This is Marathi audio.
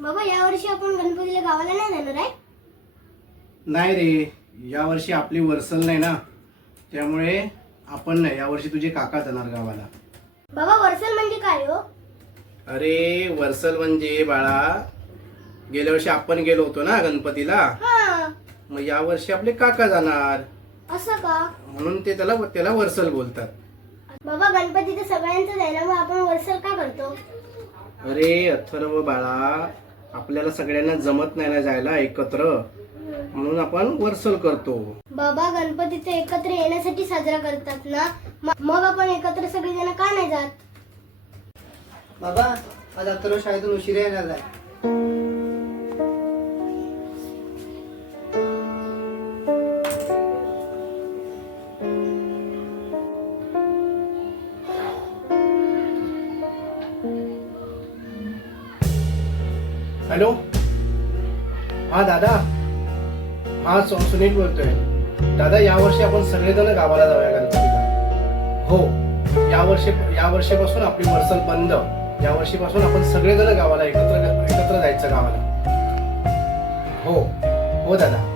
बाबा यावर्षी आपण गणपतीला गावाला नाही जाणार आहे? नाही रे यावर्षी आपली वर्सल नाही ना. त्यामुळे आपण नाही यावर्षी तुझे काका जाणार गावाला. बाबा वर्सल म्हणजे काय हो? अरे वर्सल म्हणजे बाळा गेल्या वर्षी आपण गेलो होतो ना गणपतीला. हा. मग यावर्षी आपले काका जाणार. असं का? म्हणून ते त्याला त्याला वर्सल बोलतात. बाबा गणपती तर सगळ्यांचं आहे ना मग आपण वर्सल का करतो? अरे अथर्व बाळा आपल्याला सगळ्यांना जमत नाही ना जायला एकत्र. म्हणून आपण वर्सल करतो. बाबा गणपती ते एकत्र येण्यासाठी साजरा करतात ना? म- मग आपण एकत्र सगळेजण का नाही जात? बाबा आज अथर्व शाळेतून उशिरा येणार आहे. हॅलो? हा दादा. हा सु- सुनील बोलतोय. दादा यावर्षी आपण सगळेजण गावाला जाऊया गणपतीला. हो. यावर्षी यावर्षीपासून आपली वर्सल बंद. यावर्षीपासून आपण सगळेजण गावाला एकत्र एकत्र जायचं गावाला. हो. हो दादा.